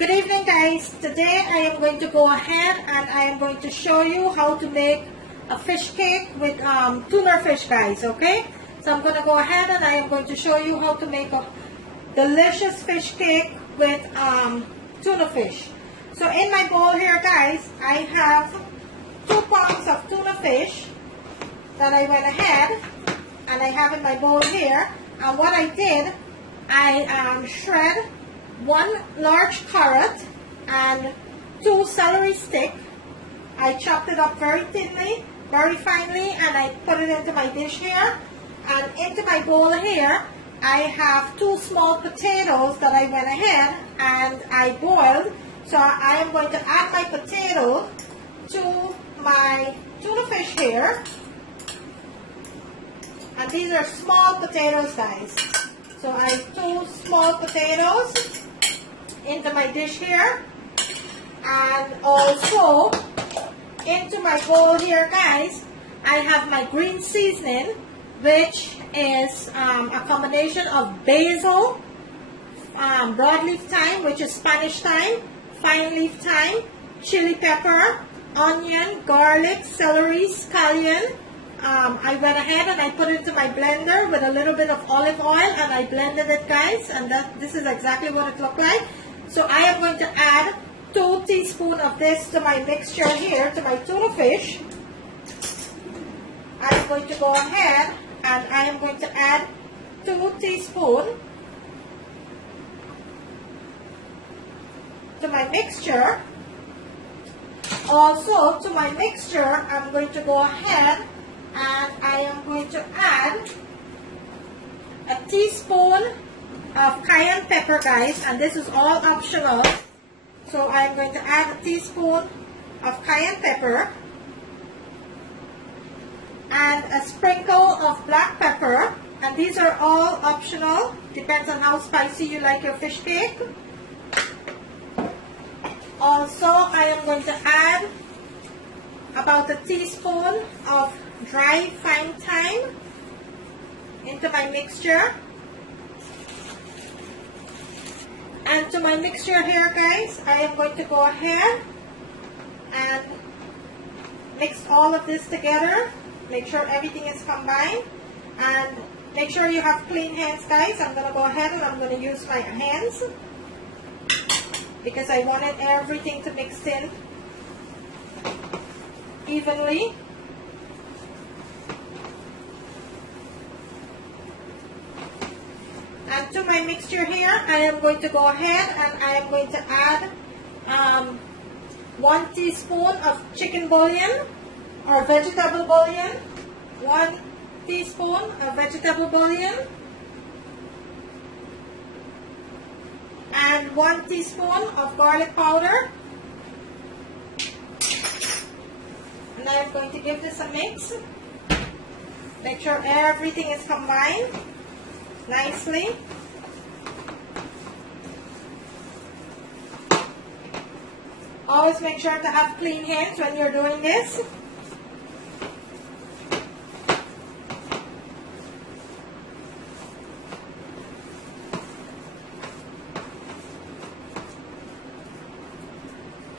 Good evening, guys. Today I am going to go ahead and I am going to show you how to make a fish cake with tuna fish, guys. Okay, so I'm going to go ahead and I am going to show you how to make a delicious fish cake with tuna fish. So in my bowl here, guys, I have 2 pounds of tuna fish that I went ahead and I have in my bowl here. And what I did, I shred 1 large carrot and 2 celery sticks. I chopped it up very thinly, very finely, and I put it into my dish here. And into my bowl here, I have 2 small potatoes that I went ahead and I boiled. So I am going to add my potato to my tuna fish here. And these are small potatoes, guys. So I have 2 small potatoes into my dish here, and also into my bowl here, guys, I have my green seasoning, which is a combination of basil, broadleaf thyme, which is Spanish thyme, fine leaf thyme, chili pepper, onion, garlic, celery, scallion. I went ahead and I put it into my blender with a little bit of olive oil and I blended it, guys, and this is exactly what it looked like. So I am going to add 2 teaspoons of this to my mixture here, to my tuna fish. I am going to go ahead and I am going to add 2 teaspoons to my mixture. Also to my mixture, I'm going to go ahead and I am going to add a teaspoon of cayenne pepper, guys, and this is all optional. So I'm going to add a teaspoon of cayenne pepper and a sprinkle of black pepper, and these are all optional, depends on how spicy you like your fish cake. Also, I am going to add about a teaspoon of dry fine thyme into my mixture. And to my mixture here, guys, I am going to go ahead and mix all of this together. Make sure everything is combined. And make sure you have clean hands, guys. I'm going to go ahead and I'm going to use my hands because I wanted everything to mix in evenly. And to my mixture here, I am going to go ahead and I am going to add 1 teaspoon of chicken bouillon or vegetable bouillon, 1 teaspoon of vegetable bouillon, and 1 teaspoon of garlic powder. And I'm going to give this a mix. Make sure everything is combined nicely. Always make sure to have clean hands when you're doing this.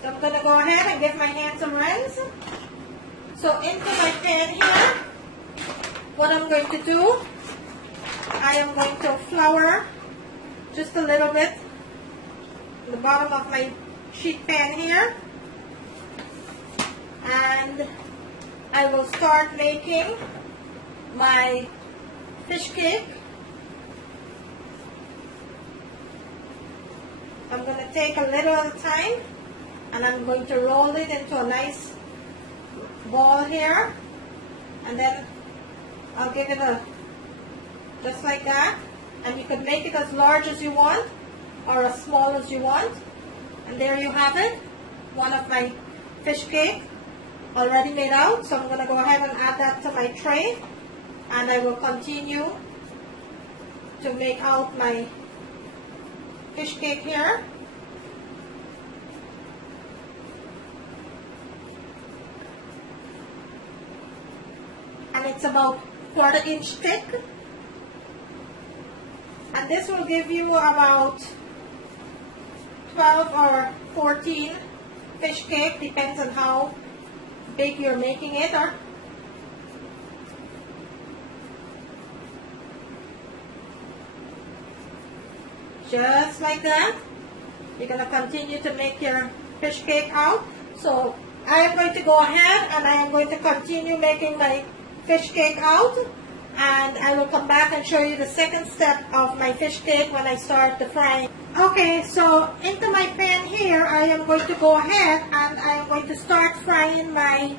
So I'm going to go ahead and give my hands a rinse. So into my pan here, what I'm going to do, I am going to flour just a little bit in the bottom of my sheet pan here, and I will start making my fish cake. I'm going to take a little at a time and I'm going to roll it into a nice ball here, and then I'll give it a just like that, and you could make it as large as you want or as small as you want. And there you have it, one of my fish cake already made out. So I'm going to go ahead and add that to my tray, and I will continue to make out my fish cake here. And it's about 1/4 inch thick. And this will give you about 12 or 14 fish cake, depends on how big you're making it. Or just like that. You're going to continue to make your fish cake out. So I am going to go ahead and I am going to continue making my fish cake out, and I will come back and show you the second step of my fish cake when I start the frying. Okay, so into my pan here, I am going to go ahead and I am going to start frying my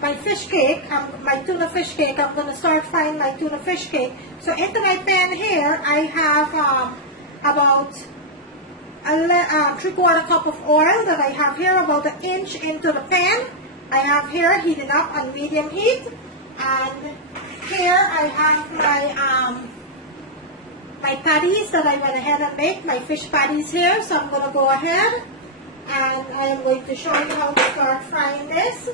my fish cake, my tuna fish cake. I'm going to start frying my tuna fish cake. So into my pan here, I have about a 3/4 cup of oil that I have here, about 1 inch into the pan. I have here heating up on medium heat, and here I have my patties that I went ahead and make, my fish patties here. So I'm going to go ahead and I am going to show you how to start frying this.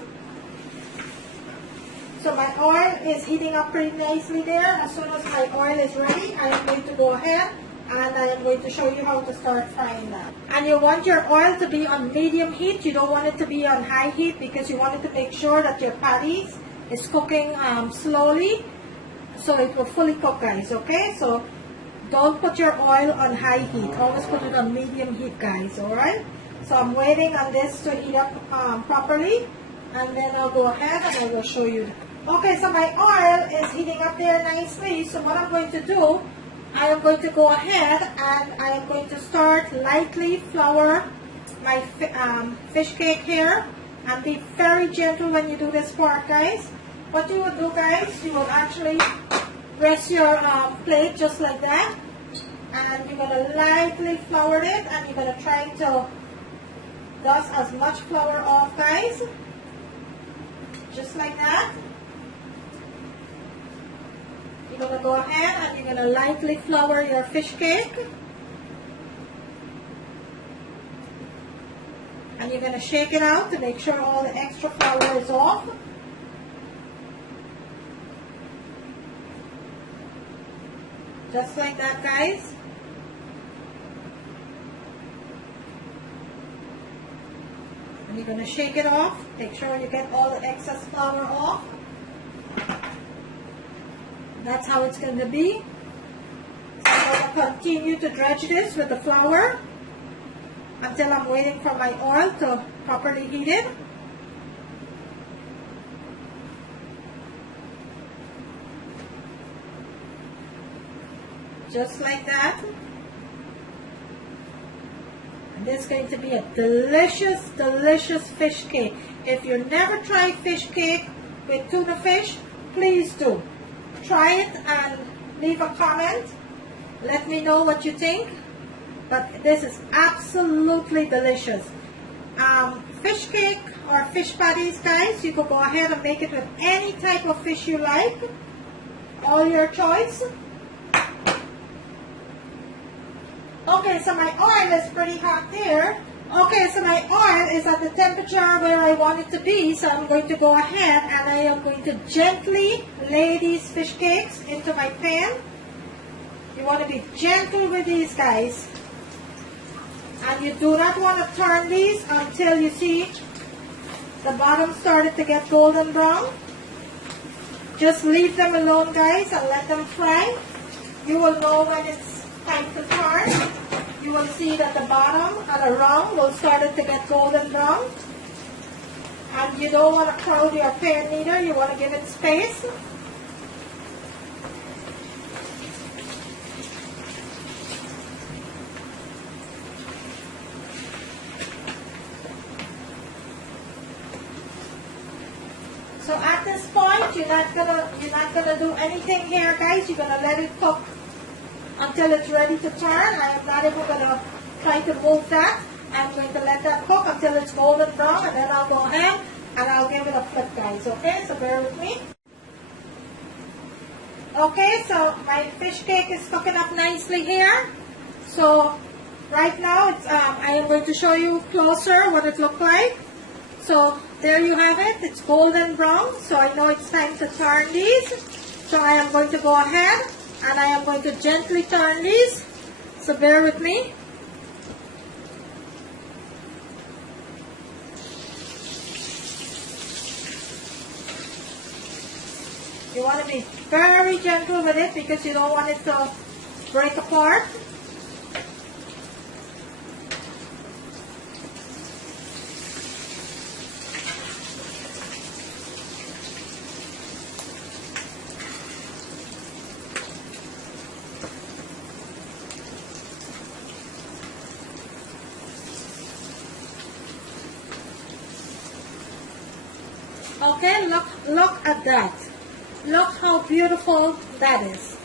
So my oil is heating up pretty nicely there. As soon as my oil is ready, I am going to go ahead and I am going to show you how to start frying that. And you want your oil to be on medium heat. You don't want it to be on high heat, because you want it to make sure that your patties is cooking slowly, so it will fully cook, guys. Okay, so don't put your oil on high heat. Always put it on medium heat, guys. All right. So I'm waiting on this to heat up properly, and then I'll go ahead and I will show you. Okay, so my oil is heating up there nicely. So what I'm going to do, I am going to go ahead and I am going to start lightly flour my fish cake here, and be very gentle when you do this part, guys. What you will do, guys, you will actually rest your plate just like that, and you're going to lightly flour it, and you're going to try to dust as much flour off, guys, just like that. You're going to go ahead and you're going to lightly flour your fish cake, and you're going to shake it out to make sure all the extra flour is off. Just like that, guys. And you're going to shake it off. Make sure you get all the excess flour off. That's how it's going to be. So I'm going to continue to dredge this with the flour until I'm waiting for my oil to properly heat it. Just like that. And this is going to be a delicious, delicious fish cake. If you never tried fish cake with tuna fish, please do. Try it and leave a comment. Let me know what you think. But this is absolutely delicious. Fish cake or fish patties, guys, you can go ahead and make it with any type of fish you like. All your choice. Okay, so my oil is pretty hot there. Okay, so my oil is at the temperature where I want it to be, so I'm going to go ahead and I am going to gently lay these fish cakes into my pan. You want to be gentle with these, guys. And you do not want to turn these until you see the bottom started to get golden brown. Just leave them alone, guys, and let them fry. You will know when it's time to turn. You will see that the bottom and around will start to get golden brown. And you don't want to crowd your pan either. You want to give it space. So at this point, you're not gonna do anything here, guys. You're gonna let it cook until it's ready to turn. I am not even gonna try to move that. I'm going to let that cook until it's golden brown, and then I'll go ahead and I'll give it a flip, guys. Okay, so bear with me. Okay, so my fish cake is cooking up nicely here. So right now, I am going to show you closer what it looks like. So there you have it. It's golden brown. So I know it's time to turn these. So I am going to go ahead and I am going to gently turn these So bear with me. You want to be very gentle with it because you don't want it to break apart. Okay, look at that. Look how beautiful that is.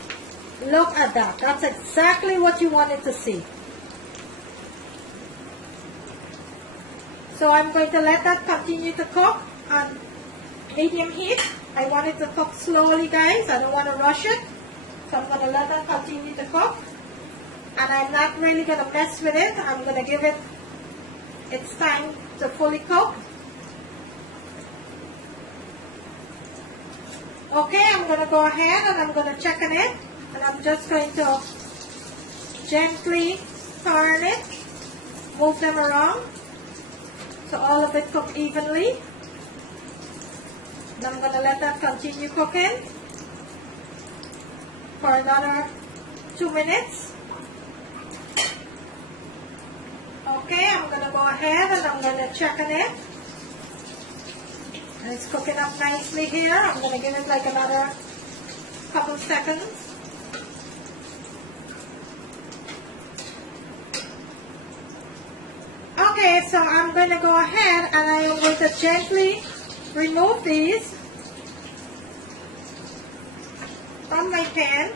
Look at that. That's exactly what you wanted to see. So I'm going to let that continue to cook on medium heat. I want it to cook slowly, guys. I don't want to rush it. So I'm going to let that continue to cook. And I'm not really going to mess with it. I'm going to give it its time to fully cook. Okay, I'm going to go ahead and I'm going to check on it. And I'm just going to gently turn it, move them around, so all of it cook evenly. And I'm going to let that continue cooking for another 2 minutes. Okay, I'm going to go ahead and I'm going to check on it. And it's cooking up nicely here. I'm going to give it like another couple seconds. Okay, so I'm going to go ahead and I am going to gently remove these from my pan.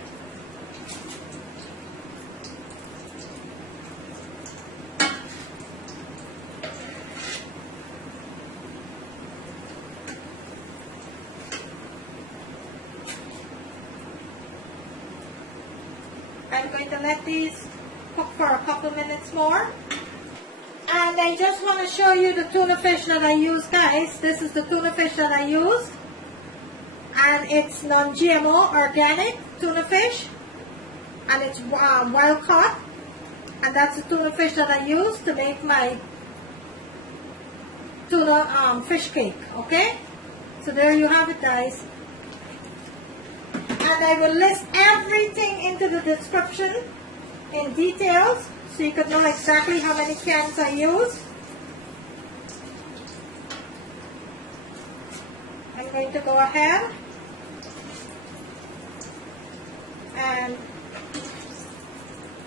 I'm going to let these cook for a couple minutes more. And I just want to show you the tuna fish that I use, guys. This is the tuna fish that I use. And it's non-GMO organic tuna fish. And it's wild caught. And that's the tuna fish that I use to make my tuna fish cake. Okay? So there you have it, guys. And I will list everything into the description in details so you could know exactly how many cans I use. I'm going to go ahead and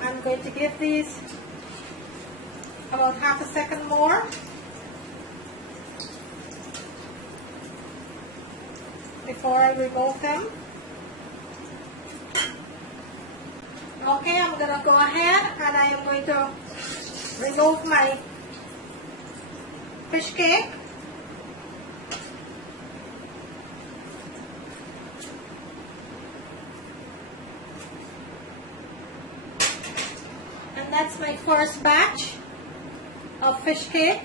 I'm going to give these about half a second more before I remove them. Okay, I'm going to go ahead and I am going to remove my fish cake. And that's my first batch of fish cake.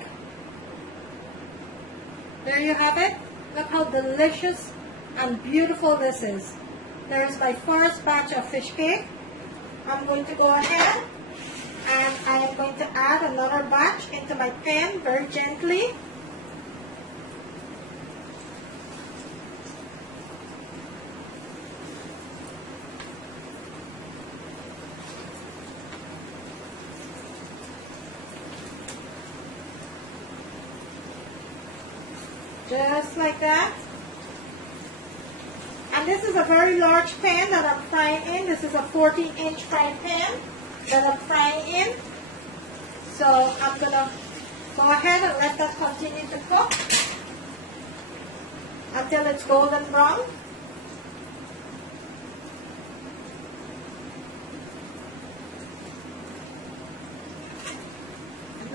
There you have it. Look how delicious and beautiful this is. There's my first batch of fish cake. I'm going to go ahead and I am going to add another batch into my pan very gently. Just like that. And this is a very large pan that I'm frying in. This is a 14-inch frying pan that I'm frying in. So I'm going to go ahead and let that continue to cook until it's golden brown.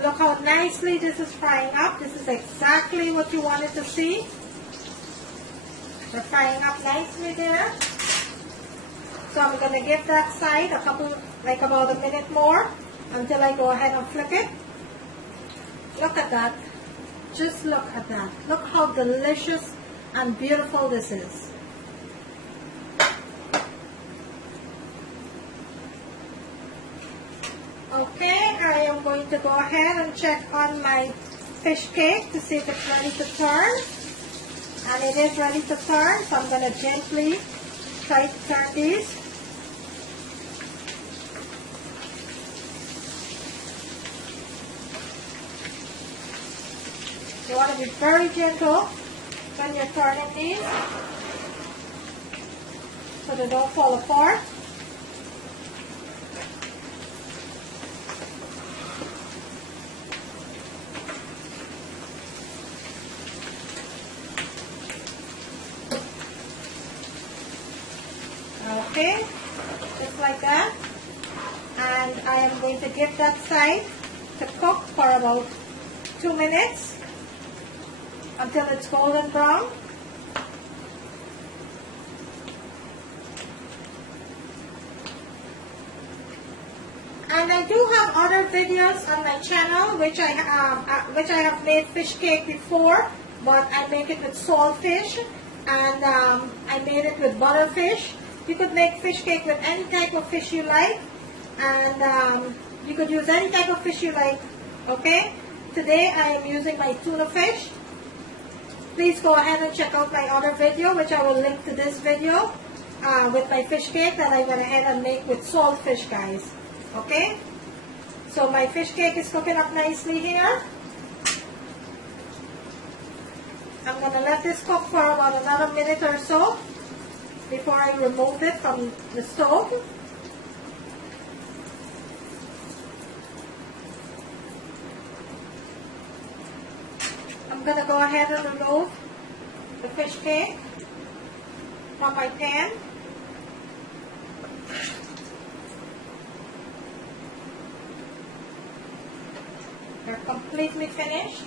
Look how nicely this is frying up. This is exactly what you wanted to see. They're frying up nicely there. So I'm going to give that side a couple, like about a minute more until I go ahead and flip it. Look at that. Just look at that. Look how delicious and beautiful this is. to go ahead and check on my fish cake to see if it's ready to turn. And it is ready to turn, so I'm going to gently try to turn these. You want to be very gentle when you're turning these so they don't fall apart. Okay, just like that. And I am going to give that side to cook for about 2 minutes until it's golden brown. And I do have other videos on my channel which I have made fish cake before, but I make it with saltfish, and I made it with butterfish. You could make fish cake with any type of fish you like, and you could use any type of fish you like. Okay, today I am using my tuna fish. Please go ahead and check out my other video, which I will link to this video, with my fish cake that I went ahead and make with saltfish, guys. Okay, so my fish cake is cooking up nicely here. I'm going to let this cook for about another minute or so before I remove it from the stove. I'm going to go ahead and remove the fish cake from my pan. They're completely finished.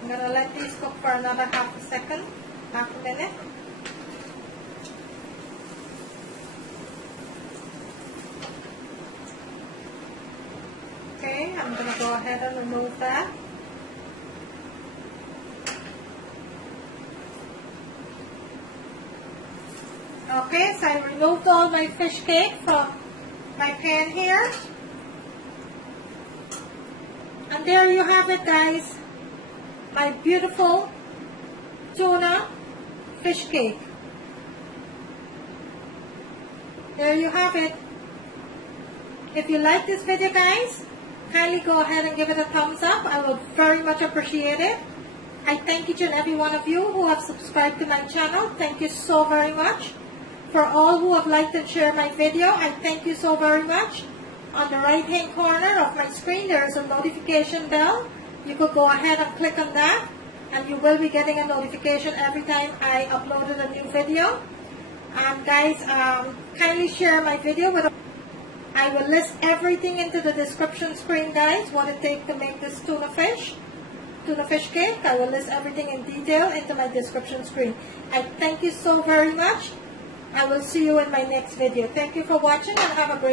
I'm going to let these cook for another half a minute. Okay, I'm going to go ahead and remove that. Okay, so I removed all my fish cake from my pan here. And there you have it, guys. My beautiful tuna fish cake. There you have it. If you like this video, guys, kindly go ahead and give it a thumbs up. I would very much appreciate it. I thank each and every one of you who have subscribed to my channel. Thank you so very much. For all who have liked and shared my video, I thank you so very much. On the right hand corner of my screen, there is a notification bell. You could go ahead and click on that, and you will be getting a notification every time I uploaded a new video. And guys, kindly share my video with. I will list everything into the description screen, guys, what it takes to make this tuna fish cake. I will list everything in detail into my description screen. I thank you so very much. I will see you in my next video. Thank you for watching, and have a great